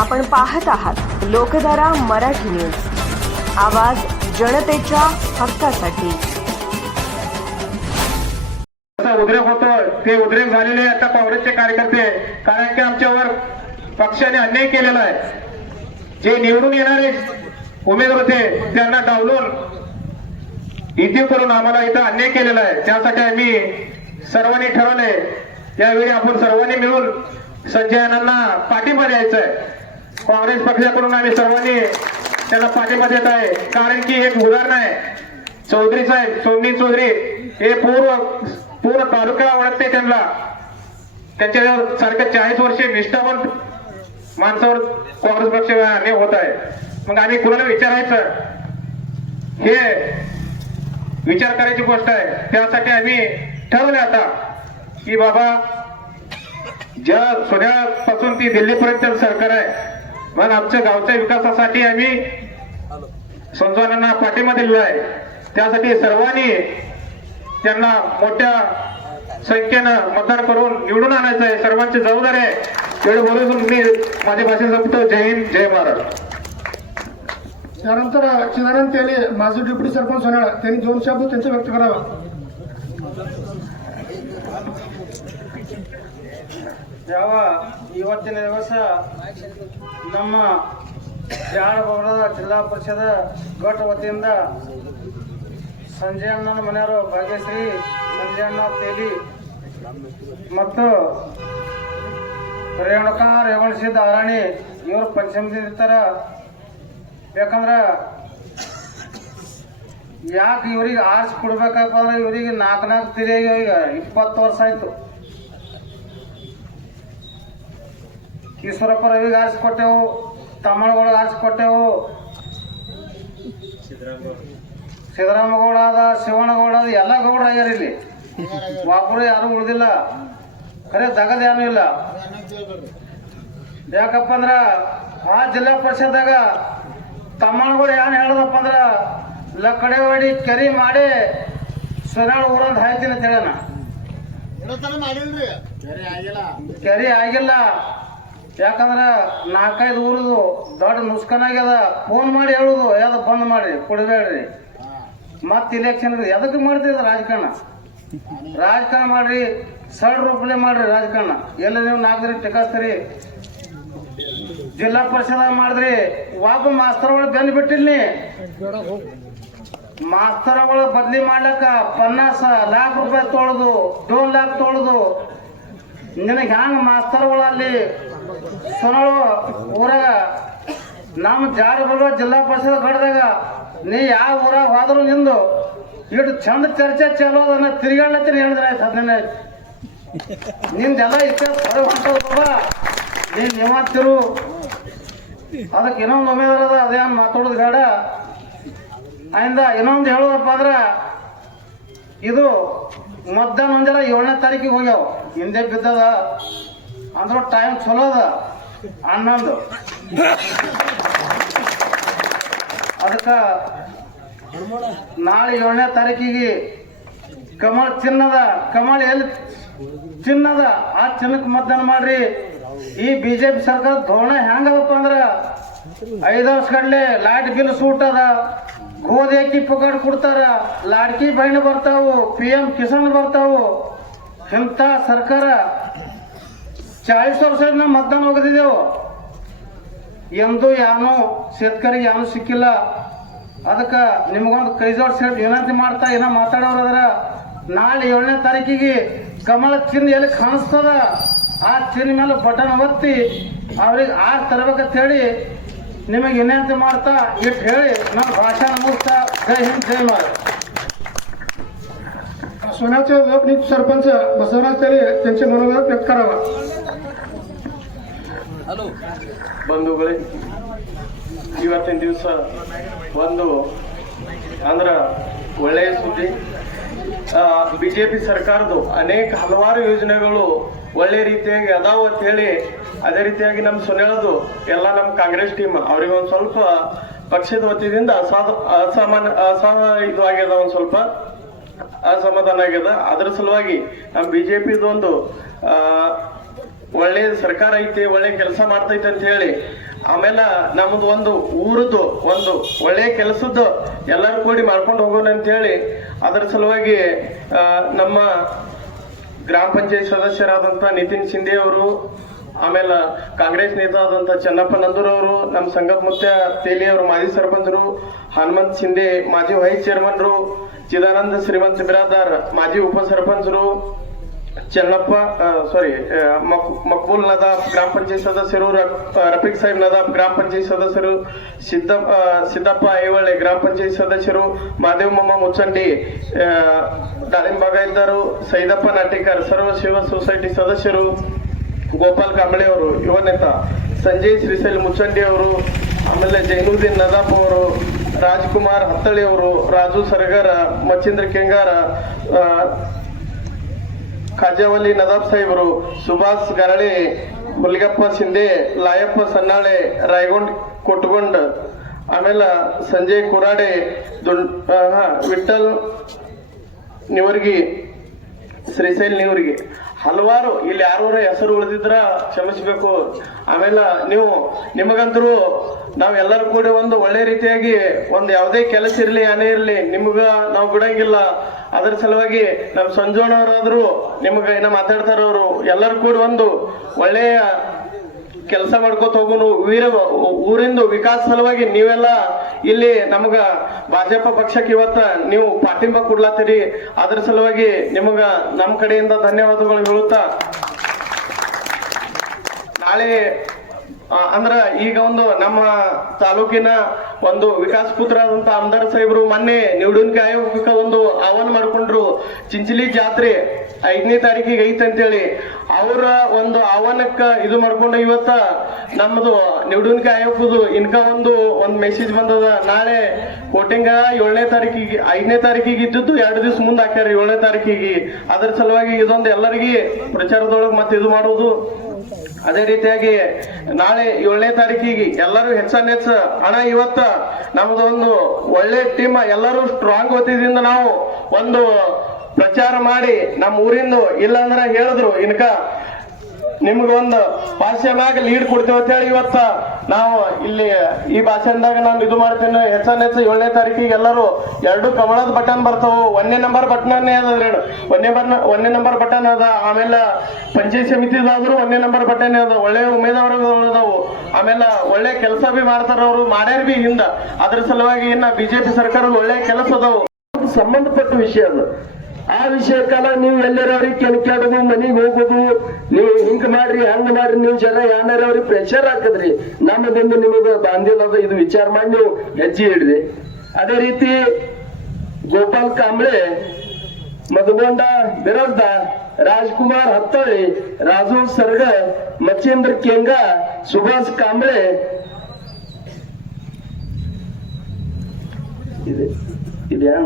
आपण पाहत आहात लोकधारा मराठी न्यूज, आवाज जनतेच्या हक्कासाठी. उद्रेक होतो ते उद्रेक झालेले आता काँग्रेसचे कार्यकर्ते, कारण की आमच्यावर पक्षाने अन्याय केलेला आहे. जे निवडून येणारे उमेदवार होते त्यांना डावलून इथे करून आम्हाला इथं अन्याय केलेला आहे. त्यासाठी आम्ही सर्वांनी ठरवले यावेळी आपण सर्वांनी मिळून संजय अण्णांना पाठिंबा द्यायचा आहे. काँग्रेस पक्षाकडून आम्ही सर्वांनी त्याला पाठिंबा देत आहे. कारण की एक उदाहरण आहे, चौधरी साहेब सोमनी चौधरी हे पूर्ण तालुका ओळखते. त्यांना त्यांच्या सारख्या 40 वर्षे निष्ठावंत माणसावर काँग्रेस पक्ष अन्याय होत आहे. मग आम्ही कुणाला विचारायचं, हे विचार करायची गोष्ट आहे. त्यासाठी आम्ही ठरवलं आता की बाबा ज्या सोन्यापासून ती दिल्लीपर्यंत सरकार आहे, मग आमच्या गावच्या विकासासाठी आम्ही संजयनांना पाठिंबा दिलेला आहे. त्यासाठी सर्वांनी त्यांना मोठ्या संख्येनं मतदान करून निवडून आणायचं आहे. सर्वांची जबाबदारी आहे. वेळ बोलून मी माझ्या भाषण संपतो. जय हिंद, जय महाराष्ट्र. त्यानंतर चिदानंद तेले माजी डेप्युटी सरपंच सोनाळा त्यांनी 2 शब्द त्यांचे व्यक्त करावा. ಇವತ್ತಿನ ದಿವಸ ನಮ್ಮ ಜಾಡಗೌಡದ ಜಿಲ್ಲಾ ಪರಿಷದ ಘಟ ವತಿಯಿಂದ ಸಂಜಯ ಅಣ್ಣನ ಮನೆಯವರು ಭಾಗ್ಯಶ್ರೀ ಸಂಜಯ ಅಣ್ಣ ತೇಲಿ ಮತ್ತು ರೇವಣಸಿದ್ದ ಆರಾಣಿ ಇವರು ಪಂಚಮದಿರ್ತಾರ. ಯಾಕಂದ್ರೆ ಯಾಕೆ ಇವ್ರಿಗೆ ಆರ್ಸ್ ಕೊಡ್ಬೇಕಪ್ಪ ಅಂದ್ರೆ ಇವ್ರಿಗೆ 4 ತಿರಿಯಾಗಿ ಈಗ 20 ವರ್ಷ ಆಯ್ತು. ಈಶ್ವರಪ್ಪ ರವಿಗೆ ಆರಿಸ್ಕೊಟ್ಟೆವು, ತಮ್ಮನಗೌಡಗೆ ಆರಿಸ್ಕೊಟ್ಟೆವು, ಸಿದ್ದರಾಮಗೌಡ ಅದ, ಶಿವಣ್ಣಗೌಡ ಅದ, ಎಲ್ಲ ಗೌಡ ಆಗ್ಯಾರ. ಇಲ್ಲಿ ಒಬ್ಬರು ಯಾರು ಉಳಿದಿಲ್ಲ. ಖರೆ ದಗದೇನೂ ಇಲ್ಲ. ಯಾಕಪ್ಪ ಅಂದ್ರ ಆ ಜಿಲ್ಲಾ ಪರಿಷತ್ದಾಗ ತಮ್ಮನಗೌಡ ಏನ್ ಹೇಳದಪ್ಪ ಅಂದ್ರ ಲಕ್ಕಡೆ ಹೊಡಿ ಕೆರಿ ಮಾಡಿ ಸೊನಾಳ ಊರಂದ್ ಹಾಯ್ತೀನಿ ಅಂತ ಹೇಳೋಣ. ಕೆರಿ ಆಗಿಲ್ಲ. ಯಾಕಂದ್ರ 4-5 ಊರದು ದೊಡ್ಡ ನುಸ್ಕನಾಗ್ಯದ. ಫೋನ್ ಮಾಡಿ ಹೇಳುದು ಯಾವ್ದು ಬಂದ್ ಮಾಡಿ ಕೊಡಬೇಡ್ರಿ. ಮತ್ ಇಲೆಕ್ಷನ್ ಎದಕ್ಕೆ ಮಾಡ್ತಿದ ರಾಜಕಾರಣ ಮಾಡ್ರಿ, ಸರಳ ರೂಪಲೆ ಮಾಡ್ರಿ ರಾಜಕಾರಣ. ಎಲ್ಲ ನೀವು 4 ದಿನ ಟಿಕಾಸ್ತೀರಿ. ಜಿಲ್ಲಾ ಪರಿಷದ ಮಾಡಿದ್ರಿ, ಒಬ್ಬ ಮಾಸ್ತರ್ಗಳು ಬೆನ್ನು ಬಿಟ್ಟಿಲ್ನಿ. ಮಾಸ್ತರ್ಗಳು ಬದ್ಲಿ ಮಾಡ್ಲಕ್ಕ 50 लाख ರೂಪಾಯಿ ತೊಳೆದು 2 लाख ತೊಳೆದು ನಿನಗೆ ಹ್ಯಾಂಗ ಮಾಸ್ತರ್ಗಳು ಅಲ್ಲಿ ಸೊನಳು ಊರಾಗ ನಮ್ಮ ಜಾಡಗೌಡ ಜಿಲ್ಲಾ ಪರಿಷತ್ ಗಡ್ದಾಗ ನೀ ಯಾವ ಊರಾಗ ಹೋದ್ರು ನಿಂದು ಇಟ್ಟು ಚಂದ ಚರ್ಚೆ ಚಲೋ ಅದನ್ನ ತಿರ್ಗಾಡ್ಲತ್ತೀನಿ ಹೇಳಿದ್ರೆ ಆಯ್ತು. 15 ನಿಂದೆಲ್ಲ ಇಷ್ಟೇ ಹೊರಗೆ ಹೊಂಟೋದ ನೀನ್ ನಿವಾತಿರು. ಅದಕ್ಕೆ ಇನ್ನೊಂದು ಉಮೇದಾರ ಅದ, ಅದೇನು ಮಾತಾಡೋದು ಬೇಡ. ಆಯಿಂದ ಇನ್ನೊಂದು ಹೇಳೋದಪ್ಪ ಅಂದ್ರ ಇದು ಮಧ್ಯಾಹ್ನ ಒಂದೆಲ್ಲ 7ನೇ ತಾರೀಕಿಗೆ ಹೋಗ್ಯಾವ. ಹಿಂದೆ ಬಿದ್ದದ ಅಂದ್ರ ಟೈಮ್ ಚಲೋ ಅದ 11. ಅದಕ್ಕ ನಾಳೆ 7ನೇ ತಾರೀಕಿಗೆ ಕಮಲ್ ಚಿನ್ನದ, ಕಮಲ್ ಎಲ್ಲಿ ಚಿನ್ನದ ಆ ಚಿನ್ನಕ್ಕೆ ಮತದಾನ ಮಾಡ್ರಿ. ಈ ಬಿಜೆಪಿ ಸರ್ಕಾರ ಧೋರಣೆ ಹೆಂಗದಪ್ಪ ಅಂದ್ರ 5 ವರ್ಷ ಗಡ್ಲೆ ಲೈಟ್ ಬಿಲ್ ಸೂಟ್ ಅದ, ಗೋಧಿ ಅಕ್ಕಿ ಪುಕಾಡ್ ಕೊಡ್ತಾರ, ಲಾಡ್ಕಿ ಬಹಣಿ ಬರ್ತಾವು, PM ಕಿಸಾನ್ ಬರ್ತಾವು. ಇಂಥ ಸರ್ಕಾರ 40 ವರ್ಷದಿಂದ ಮತದಾನ ಹೋಗದಿದ್ದೆವು. ಎಂದು ಯಾನು ಶೇತಕರಿಗೆ ಯಾನು ಸಿಕ್ಕಿಲ್ಲ. ಅದಕ್ಕೆ ನಿಮಗೊಂದು ಕೈ ಜೋಡಿಸಿ ವಿನಂತಿ ಮಾಡ್ತಾ ಏನೋ ಮಾತಾಡೋರದ್ರ ನಾಳೆ 7ನೇ ತಾರೀಕಿಗೆ ಕಮಲ ಚಿಹ್ನೆ ಎಲ್ಲಿ ಕಾಣಿಸ್ತದ ಆ ಚಿಹ್ನೆ ಮೇಲೆ ಬಟನ್ ಒತ್ತಿ ಅವ್ರಿಗೆ ಆರ್ ತರಬೇಕಂತ ಹೇಳಿ ನಿಮಗೆ ವಿನಂತಿ ಮಾಡ್ತಾ ಇಟ್ಟು ಹೇಳಿ ನಾನು ಭಾಷಣ ಮುಗಿಸ್ತಾ ಜೈ ಹಿಂದ್, ಜೈ महाराज. सोन्याचे लोकनियुक्त सरपंच बसवराज तेले त्यांचे मनोगत व्यक्त करावा. ಬಂಧುಗಳೇ, ಇವತ್ತಿನ ದಿವಸ ಒಂದು ಅಂದ್ರ ಒಳ್ಳೆಯ ಸುದ್ದಿ. ಬಿಜೆಪಿ ಸರ್ಕಾರದ್ದು ಹಲವಾರು ಯೋಜನೆಗಳು ಒಳ್ಳೆ ರೀತಿಯಾಗಿ ಅದಾವ ಅಂತ ಹೇಳಿ, ಅದೇ ರೀತಿಯಾಗಿ ನಮ್ಮ ಸೊನ್ಯಾಳದು ಎಲ್ಲ ನಮ್ಮ ಕಾಂಗ್ರೆಸ್ ಟೀಮ್ ಅವ್ರಿಗೆ ಒಂದು ಸ್ವಲ್ಪ ಪಕ್ಷದ ವತಿಯಿಂದ ಇದು ಆಗ್ಯದ, ಒಂದು ಸ್ವಲ್ಪ ಅಸಮಾಧಾನ ಆಗ್ಯದ. ಅದ್ರ ಸಲುವಾಗಿ ನಮ್ಮ ಬಿಜೆಪಿದು ಒಂದು ಒಳ್ಳೆ ಸರ್ಕಾರ ಐತಿ, ಒಳ್ಳೆ ಕೆಲಸ ಮಾಡ್ತೈತೆ ಅಂತ ಹೇಳಿ, ಆಮೇಲೆ ನಮ್ದು ಒಂದು ಊರದ್ದು ಒಂದು ಒಳ್ಳೆ ಕೆಲಸದ್ದು ಎಲ್ಲರೂ ಕೂಡಿ ಮಾಡ್ಕೊಂಡು ಹೋಗೋಣ ಅಂತ ಹೇಳಿ ಅದರ ಸಲುವಾಗಿ ನಮ್ಮ ಗ್ರಾಮ ಪಂಚಾಯತ್ ಸದಸ್ಯರಾದಂತ ನಿತಿನ್ ಶಿಂದೆ ಅವರು, ಆಮೇಲೆ ಕಾಂಗ್ರೆಸ್ ನೇತಾ ಆದಂತ ಚನ್ನಪ್ಪ ನಂದೂರ್ ಅವರು, ನಮ್ಮ ಸಂಗಪ್ಪ ಮುತ್ಯ ತೇಲಿ ಅವರು ಮಾಜಿ ಸರ್ಪಂಚರು, ಹನುಮಂತ್ ಶಿಂದೆ ಮಾಜಿ ವೈಸ್ ಚೇರ್ಮನ್ರು, ಚಿದಾನಂದ ಶ್ರೀಮಂತ್ ಬಿರಾದಾರ್ ಮಾಜಿ ಉಪ ಸರ್ಪಂಚರು, ಚನ್ನಪ್ಪ ಮಕ್ಬೂಲ್ ನದಾಬ್ ಗ್ರಾಮ ಪಂಚಾಯತ್ ಸದಸ್ಯರು, ರಫೀಕ್ ಸಾಹಿಬ್ ನದಾಬ್ ಗ್ರಾಮ ಪಂಚಾಯತ್ ಸದಸ್ಯರು, ಸಿದ್ದಪ್ಪ ಐವಳ್ಳಿ ಗ್ರಾಮ ಪಂಚಾಯತ್ ಸದಸ್ಯರು, ಮಾದೇವ್ ಮಮ್ಮ ಮುಚ್ಚಂಡಿ ದಾಳಿಂಬಾಗಾಯಿದ್ದಾರು, ಸೈದಪ್ಪ ನಾಟಿಕರ್ ಸರ್ವ ಶಿವ ಸೊಸೈಟಿ ಸದಸ್ಯರು, ಗೋಪಾಲ್ ಕಾಂಬಳೆ ಅವರು ಯುವ ನೇತಾ, ಸಂಜಯ್ ಶ್ರೀಶೈಲ್ ಮುಚ್ಚಂಡಿ ಅವರು, ಆಮೇಲೆ ಜೈನುದ್ದೀನ್ ನದಾಬ್ ಅವರು, ರಾಜ್ಕುಮಾರ್ ಹತ್ತಳ್ಳಿ ಅವರು, ರಾಜು ಸರಗಾರ, ಮಚ್ಚೇಂದ್ರ ಕೆಂಗಾರ, ಖಾಜಾವಲಿ ನದಾಬ್ ಸಾಹೇಬರು, ಸುಭಾಷ್ ಗರಳಿ, ಹುಲಿಗಪ್ಪ ಶಿಂದೆ, ಲಾಯಪ್ಪ ಸನ್ನಾಳೆ, ರಾಯಗೊಂಡ್ ಕೊಟ್ಗೊಂಡ್, ಆಮೇಲೆ ಸಂಜಯ್ ಕುರಾಡೆ, ವಿಠಲ್ ನಿವರ್ಗಿ, ಶ್ರೀಶೈಲ್ ನಿವರ್ಗಿ, ಹಲವಾರು ಇಲ್ಲಿ ಯಾರು ಹೆಸರು ಉಳಿದಿದ್ರ ಕ್ಷಮಿಸಬೇಕು. ಆಮೇಲೆ ನಿಮಗಂತರೂ ನಾವೆಲ್ಲರೂ ಕೂಡ ಒಂದು ಒಳ್ಳೆ ರೀತಿಯಾಗಿ ಒಂದು ಯಾವುದೇ ಕೆಲಸ ಇರ್ಲಿ ಏನೇ ಇರ್ಲಿ ನಿಮ್ಗ ನಾವು ಬಿಡಂಗಿಲ್ಲ. ಅದರ ಸಲುವಾಗಿ ನಮ್ಮ ಸಂಜೋಣವರಾದ್ರು ನಿಮ್ಗ ಏನ ಮಾತಾಡ್ತಾರವ್ರು ಎಲ್ಲರೂ ಕೂಡ ಒಂದು ಒಳ್ಳೆಯ ಕೆಲಸ ಮಾಡ್ಕೋತ ಹೋಗುನು. ಊರಿಂದು ವಿಕಾಸ ಸಲುವಾಗಿ ನೀವೆಲ್ಲ ಇಲ್ಲಿ ನಮಗ ಭಾಜಪ ಪಕ್ಷಕ್ಕೆ ಇವತ್ತ ನೀವು ಪಾಠಿಂಬ ಕೊಡ್ಲಾತೀರಿ. ಅದ್ರ ಸಲುವಾಗಿ ನಿಮಗ ನಮ್ಮ ಕಡೆಯಿಂದ ಧನ್ಯವಾದಗಳು ಹೇಳುತ್ತಾ, ನಾಳೆ ಅಂದ್ರ ಈಗ ಒಂದು ನಮ್ಮ ತಾಲೂಕಿನ ಒಂದು ವಿಕಾಸ ಪುತ್ರ ಆದಂತ ಆಮದಾರ್ ಸಾಹೇಬರು ಮೊನ್ನೆ ನಿವೃತ್ತಿ ಆಯೋಗಕ್ಕೆ ಒಂದು ಆಹ್ವಾನ ಮಾಡ್ಕೊಂಡ್ರು. ಚಿಂಚಲಿ ಜಾತ್ರೆ 5ನೇ ತಾರೀಕಿಗೆ ಐತೆ ಅಂತೇಳಿ ಅವರ ಒಂದು ಆಹ್ವಾನಕ್ಕ ಇದು ಮಾಡ್ಕೊಂಡು ಇವತ್ತ ನಮ್ದು ನಿವೃತ್ತಿ ಆಯೋಗದ್ದು ಇನ್ಕ ಒಂದು ಮೆಸೇಜ್ ಬಂದದ. ನಾಳೆ ವೋಟಿಂಗ್ 7ನೇ ತಾರೀಕಿಗೆ 5ನೇ ತಾರೀಕಿಗೆ ಇದ್ದದ್ದು 2 ದಿವಸ ಮುಂದೆ ಹಾಕ್ಯಾರ 7ನೇ ತಾರೀಕಿಗೆ. ಅದರ ಸಲುವಾಗಿ ಇದೊಂದು ಎಲ್ಲರಿಗೂ ಪ್ರಚಾರದೊಳಗೆ ಮತ್ತೆ ಇದು ಮಾಡುವುದು. ಅದೇ ರೀತಿಯಾಗಿ ನಾಳೆ 7ನೇ ತಾರೀಕಿಗೆ ಎಲ್ಲರೂ ಹೆಚ್ಚ ಹಣ ಇವತ್ತ ನಮ್ದು ಒಂದು ಒಳ್ಳೆ ಟೀಮ್ ಎಲ್ಲರೂ ಸ್ಟ್ರಾಂಗ್ ಒತ್ತಿದಿಂದ ನಾವು ಒಂದು ಪ್ರಚಾರ ಮಾಡಿ ನಮ್ಮ ಊರಿಂದು ಇಲ್ಲ ಅಂದ್ರೆ ಹೇಳಿದ್ರು ಇನ್ಕ ನಿಮ್ಗೊಂದು ಭಾಷೆ ಮ್ಯಾಗ ಲೀಡ್ ಕೊಡ್ತೇವೆ ಅಂತ ಹೇಳಿ ಇವತ್ತ ನಾವು ಇಲ್ಲಿ ಈ ಭಾಷೆದಾಗ ನಾನು ಇದು ಮಾಡ್ತೇನೆ. ಹೆಚ್ಚ 7ನೇ ತಾರೀಕಿಗೆ ಎಲ್ಲರೂ 2 ಕಮಲದ ಬಟನ್ ಬರ್ತಾವ. 1ನೇ ನಂಬರ್ ಬಟನ್ ಅದ, 1ನೇ ನಂಬರ್ ಬಟನ್ ಅದ. ಆಮೇಲೆ ಪಂಚಾಯತ್ ಸಮಿತಿದಾದ್ರು 1ನೇ ನಂಬರ್ ಬಟನ್ ಅದ. ಒಳ್ಳೆ ಉಮೇದವಾರದಾವು. ಆಮೇಲೆ ಒಳ್ಳೆ ಕೆಲಸ ಬಿ ಮಾಡ್ತಾರ ಅವ್ರು, ಮಾಡ್ಯಾರ ಬಿ ಹಿಂದ. ಅದ್ರ ಸಲುವಾಗಿ ಇನ್ನ ಬಿಜೆಪಿ ಸರ್ಕಾರದ ಒಳ್ಳೆ ಕೆಲಸ ಅದಾವು. ಸಂಬಂಧಪಟ್ಟ ವಿಷಯ ಅದು. ಆ ವಿಷಯಕ್ಕೆಲ್ಲ ನೀವು ಎಲ್ಲರವ್ರಿಗೆ ಕೆಣಕ್ಯಾಡೋದು, ಮನೆಗೆ ಹೋಗೋದು, ನೀವು ಹಿಂಗ್ ಮಾಡ್ರಿ ಹಂಗ್ ಮಾಡ್ರಿ, ನೀವು ಜನ ಯಾರು ಅವ್ರಿಗೆ ಪ್ರೆಷರ್ ಹಾಕದ್ರಿ. ನಮ್ಮದಿಂದ ನಿಮಗೆ ಬಾಂಧಿಲ್ಲ ಇದು ವಿಚಾರ ಮಾಡಿ ನೀವು ಹೆಜ್ಜೆ ಇಡ್ರಿ. ಅದೇ ರೀತಿ ಗೋಪಾಲ್ ಕಾಂಬ್ಳೆ, ಮಧುಗೊಂಡ ಬಿರದ್ದ, ರಾಜ್ಕುಮಾರ್ ಹತ್ತಳ್ಳಿ, ರಾಜು ಸರ್ಗ, ಮಚ್ಚೇಂದ್ರ ಕೆಂಗ, ಸುಭಾಷ್ ಕಾಂಬ್ಳೆ, ಇದೇನ್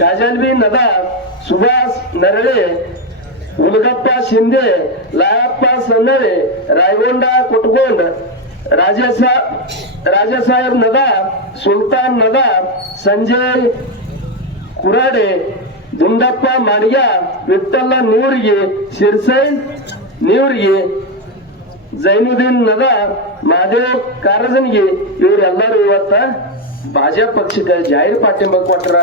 ಕಾಜಲ್ವಿ ನದಾಬ್, ಸುಭಾಷ್ ನರಳೆ, ಹುಲಗಪ್ಪ ಶಿಂದೆ, ಲಾಯಪ್ಪ ಸನ್ನಳೆ, ರಾಯಗೊಂಡ ಕೊಟ್ಗೊಂಡ್, ರಾಜಸಾಹೇಬ್ ನದಾಬ್, ಸುಲ್ತಾನ್ ನದಾಬ್, ಸಂಜಯ್ ಕುರಾಡೆ, ದುಂಡಪ್ಪ ಮಾಡಿಗ, ವಿಠಲ್ಲ ನೀವ್ರಿಗೆ, ಶಿರ್ಸೈಲ್ ನೀವ್ರಿಗೆ, ಜೈನುದ್ದೀನ್ ನದಾಬ್, ಮಹಾದೇವ್ ಕಾರಜನ್ಗೆ, ಇವರೆಲ್ಲರೂ ಇವತ್ತ ಭಾಜಪ ಪಕ್ಷಕ್ಕೆ ಜಾಹೀರ್ ಪಾಠ್ಯಂಬ ಕೊಟ್ರ.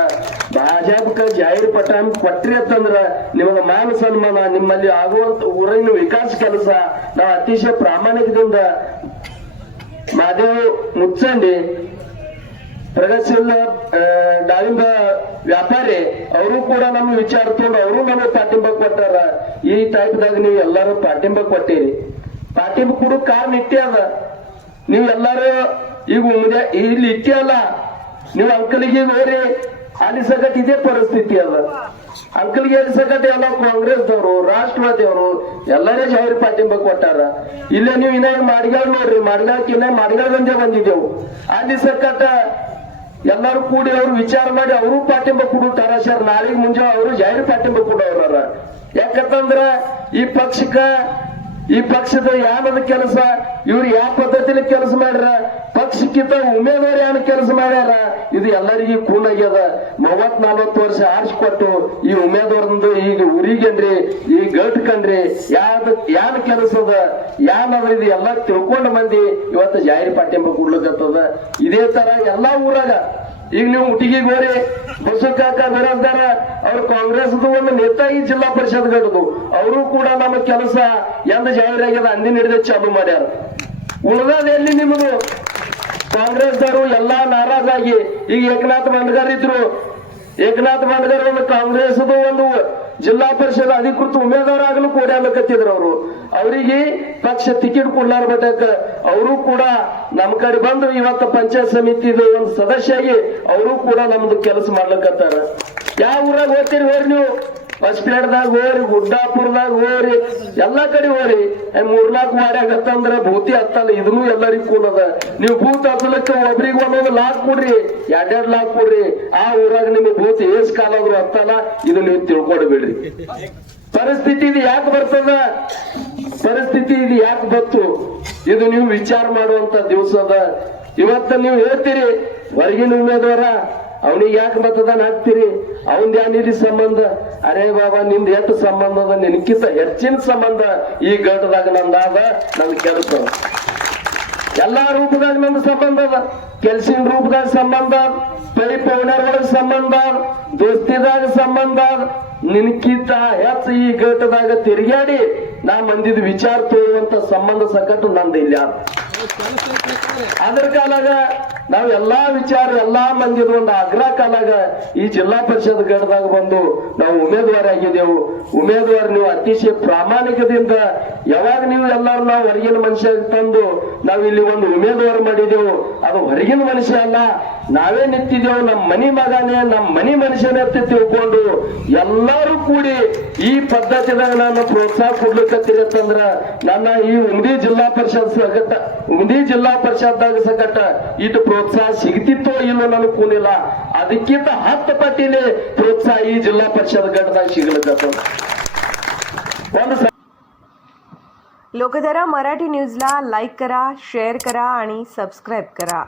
ಭಾಜಪಕ್ಕೆ ಜಾಹೀರ್ ಪಾಠ್ಯಂಬ ಕೊಟ್ರಿ ಅಂತಂದ್ರ ನಿಮಗ ಮಾನ ಸನ್ಮಾನ, ನಿಮ್ಮಲ್ಲಿ ಆಗುವಂತ ಊರಿನ ವಿಕಾಸ ಕೆಲಸ ನಾವು ಅತಿಶಯ ಪ್ರಾಮಾಣಿಕದಿಂದ ಮಾದೇವ್ ಮುಚ್ಚಂಡಿ, ಪ್ರಗತಿಶೀಲ ದಾಳಿಂಬ ವ್ಯಾಪಾರಿ ಅವರು ಕೂಡ ನಮ್ಮ ವಿಚಾರ ತಗೊಂಡು ಅವರು ನಮಗೆ ಪಾಠ್ಯಂಬ ಕೊಟ್ಟಾರ. ಈ ಟೈಪ್ದಾಗ ನೀವು ಎಲ್ಲರೂ ಪಾಠ್ಯಂಬ ಕೊಟ್ಟಿರಿ. ಪಾಠ್ಯಂಬ ಕೂಡ ಕಾರಣ ಇಟ್ಟೆ ಅದ. ನೀವು ಎಲ್ಲರೂ ಈಗ ಇಲ್ಲಿ ಇಟ್ಟೆ ಅಲ್ಲ, ನೀವು ಅಂಕಲಿಗೆ ಹೋರಿ ಅಲ್ಲಿ ಸಗಟ್ ಇದೇ ಪರಿಸ್ಥಿತಿ ಅದ. ಅಂಕಲ್ಗೆ ಸಗಟ್ ಎಲ್ಲ ಕಾಂಗ್ರೆಸ್ದವರು, ರಾಷ್ಟ್ರವಾದಿಯವರು ಎಲ್ಲರೇ ಜಾಹೀರ್ ಪಾಠ್ಯಂಬ ಕೊಟ್ಟಾರ. ಇಲ್ಲೇ ನೀವು ಇನ್ನ ಮಾಡಿಗಾಳ್ ನೋಡ್ರಿ, ಮಾಡಿಗಾಳ್ ಬಂದಿದ್ದೆವು. ಅಲ್ಲಿ ಸಗಟ್ ಎಲ್ಲರೂ ಕೂಡಿ ಅವರು ವಿಚಾರ ಮಾಡಿ ಅವರು ಪಾಠ್ಯಂಬ ಕೊಡುತ್ತಾರ ಸರ್. ನಾಳೆಗೆ ಮುಂಜಾನೆ ಅವರು ಜಾಹೀರ್ ಪಾಠ್ಯಂಬ ಕೊಡೋರ. ಯಾಕಂತಂದ್ರ ಈ ಪಕ್ಷಕ್ಕ ಈ ಪಕ್ಷದ ಯಾನದ ಕೆಲಸ ಇವ್ರು ಯಾವ ಪದ್ಧತಿಲಿ ಕೆಲಸ ಮಾಡ್ಯಾರ, ಪಕ್ಷಕ್ಕಿಂತ ಉಮೇದವಾರ ಏನ್ ಕೆಲಸ ಮಾಡ್ಯಾರ, ಇದು ಎಲ್ಲರಿಗೂ ಕೂನಾಗ್ಯದ. 30-40 ವರ್ಷ ಆರಿಸ್ಕೊಟ್ಟು ಈ ಉಮೇದವಾರದ್ದು ಈಗ ಉರಿಗೇನ್ರಿ, ಈ ಗಟ್ಕಂಡ್ರಿ ಯಾನ್ ಕೆಲಸದ ಯಾನದ ಇದು ಎಲ್ಲ ತಿಳ್ಕೊಂಡ ಮಂದಿ ಇವತ್ತು ಜಾಹಿರ್ ಪಾಠ್ಯಂಬ ಕೊಡ್ಲಿಕ್ಕತ್ತದ. ಇದೇ ತರ ಎಲ್ಲಾ ಊರಾಗ ಈಗ ನೀವು ಉಟಿಗಿಗೆ ಹೋರಿ, ಬಸವಕಾಕ ಬಿರಾಜ್ದಾರ ಅವ್ರು ಕಾಂಗ್ರೆಸ್ ಒಂದು ನೇತಾಗಿ ಜಿಲ್ಲಾ ಪರಿಷತ್ ಗಡ್ದು ಅವರು ಕೂಡ ನಮ್ಮ ಕೆಲಸ ಎಂದ ಜಾಹೀರಾಗ್ಯದ ಅಂದಿನ ಹಿಡಿದ ಚಾಲು ಮಾಡ್ಯಾರ. ಉಳ್ದದ ಎಲ್ಲಿ ನಿಮ್ಮದು? ಕಾಂಗ್ರೆಸ್ದವರು ಎಲ್ಲಾ ನಾರಾಜಾಗಿ ಈಗ ಏಕನಾಥ್ ಬಂಡ್ಗರ್ ಇದ್ರು, ಏಕನಾಥ್ ಬಂಡ್ಗರ್ ಒಂದು ಕಾಂಗ್ರೆಸ್ ಒಂದು ಜಿಲ್ಲಾ ಪರಿಷತ್ ಅಧಿಕೃತ ಉಮೇದವಾರ ಆಗಲು ಕೋಡ್ಯಾಲಕತ್ತಿದ್ರು ಅವರು. ಅವರಿಗೆ ಪಕ್ಷ ಟಿಕೆಟ್ ಕೊಡ್ಲಾರ ಬಟ್ಟಕ ಅವರು ಕೂಡ ನಮ್ಮ ಕಡೆ ಬಂದು ಇವತ್ತು ಪಂಚಾಯತ್ ಸಮಿತಿದು ಒಂದು ಸದಸ್ಯಾಗಿ ಅವರು ಕೂಡ ನಮ್ದು ಕೆಲಸ ಮಾಡ್ಲಕತ್ತಾರ. ಯಾವ ಊರಾಗ ಹೋಗ್ತೀರಿ ಹೋರಿ ನೀವು? ಹೊಸಪೇಟದಾಗ ಹೋರಿ, ಗುಡ್ಡಾಪುರದಾಗ ಹೋರಿ, ಎಲ್ಲಾ ಕಡೆ ಹೋರಿ. 3-4 ಮಾಡ್ಯಾಗತ್ತಂದ್ರ ಭೂತಿ ಹತ್ತಲ್ಲ, ಇದನ್ನು ಎಲ್ಲರಿಗೂ ಕೂಲದ. ನೀವು ಭೂತ್ ಹತ್ತಲಕ್ಕೆ ಒಬ್ರಿಗೆ ಒಂದೊಂದು ಲಾಕ್ ಕೊಡ್ರಿ, 2-2 ಲಾಕ್ ಕೊಡ್ರಿ. ಆ ಊರಾಗ ನಿಮ್ಗೆ ಭೂತ್ ಏಸ್ ಕಾಲಾದ್ರು ಹತ್ತಲ್ಲ, ಇದು ನೀವು ತಿಳ್ಕೊಡ್ಬೇಡ್ರಿ. ಪರಿಸ್ಥಿತಿ ಇದು ಯಾಕೆ ಬರ್ತದ, ಪರಿಸ್ಥಿತಿ ಇದು ಯಾಕೆ ಬತ್ತು, ಇದು ನೀವು ವಿಚಾರ ಮಾಡುವಂತ ದಿವಸ ಅದ. ಇವತ್ತ ನೀವು ಹೇಳ್ತೀರಿ ಹೊರಗಿನ ಉಮೇದವಾರ ಅವನಿಗೆ ಯಾಕೆ ಮತದಾನ ಹಾಕ್ತೀರಿ, ಅವನ್ ಯಾನಿರಿ ಸಂಬಂಧ? ಅರೇ ಬಾಬಾ, ನಿಂದ ಎಷ್ಟು ಸಂಬಂಧ ಅದ? ನಿನ್ಕಿಂತ ಹೆಚ್ಚಿನ ಸಂಬಂಧ ಈ ಘಟದಾಗ ನಂದಾದ. ನನ್ ಕೆಲಸ ಎಲ್ಲಾ ರೂಪದಾಗ ನಮ್ದು ಸಂಬಂಧ ಅದ. ಕೆಲ್ಸಿನ ರೂಪದಾಗ ಸಂಬಂಧ, ಪೈ ಪೌಣರ್ಗಳಿಗೆ ಸಂಬಂಧ, ದೋಸ್ತಿದಾಗ ಸಂಬಂಧ. ನಿನ್ಕಿಂತ ಹೆಚ್ಚ ಈ ಘಟದಾಗ ತಿರುಗಾಡಿ ನಾ ಮಂದಿದ ವಿಚಾರ ತೋರುವಂತ ಸಂಬಂಧ ಸಕಟ್ಟು ನಂದು ಇಲ್ಲ. ಅದ್ರ ಕಾಲಾಗ ನಾವ್ ಎಲ್ಲಾ ವಿಚಾರ ಎಲ್ಲಾ ಮಂದಿದ ಒಂದು ಆಗ್ರಹ ಕಾಲಾಗ ಈ ಜಿಲ್ಲಾ ಪರಿಷತ್ ಘಟದಾಗ ಬಂದು ನಾವು ಉಮೇದುವಾರ ಆಗಿದ್ದೆವು. ಉಮೇದುವಾರ ನೀವು ಅತಿಶಯ ಪ್ರಾಮಾಣಿಕದಿಂದ ಯಾವಾಗ ನೀವು ಎಲ್ಲಾರು ನಾವು ಹೊರಗಿನ ಮನುಷ್ಯ ತಂದು ನಾವ್ ಇಲ್ಲಿ ಒಂದು ಉಮೇದುವಾರ ಮಾಡಿದೆವು, ಅದು ಹೊರಗಿನ ಮನುಷ್ಯ ಅಲ್ಲ, ನಾವೇ ನಿಂತಿದ್ದೆವು, ನಮ್ಮ ಮನಿ ಮಗನೇ, ನಮ್ಮ ಮನಿ ಮನುಷ್ಯನೇ ಅಂತ ತಿಳ್ಕೊಂಡು ಎಲ್ಲರೂ ಕೂಡಿ ಈ ಪದ್ಧತಿದಾಗ ನಾನು ಪ್ರೋತ್ಸಾಹ ಕೊಡ್ಲಿಕ್ಕತ್ತೀರಿ ಅಂತಂದ್ರ ನನ್ನ ಈ ಉಮ್ದಿ ಜಿಲ್ಲಾ ಪರಿಷತ್ ಸಕಟ, ಉಮ್ದಿ ಜಿಲ್ಲಾ ಪರಿಷತ್ದಾಗ ಸಕಟ ಇಟ್ಟು ಪ್ರೋತ್ಸಾಹ ಸಿಗ್ತಿತ್ತೋ ಇಲ್ಲೋ ನನಗೆ ಕೂನಿಲ್ಲ. ಅದಕ್ಕಿಂತ 10 ಪಟ್ಟಿನೇ ಪ್ರೋತ್ಸಾಹ ಈ ಜಿಲ್ಲಾ ಪರಿಷತ್ ಘಟದಾಗ ಸಿಗ್ಲಿಕ್ಕತ್ತ. लोकधारा मराठी न्यूजला लाईक करा, शेअर करा आणि सबस्क्राईब करा.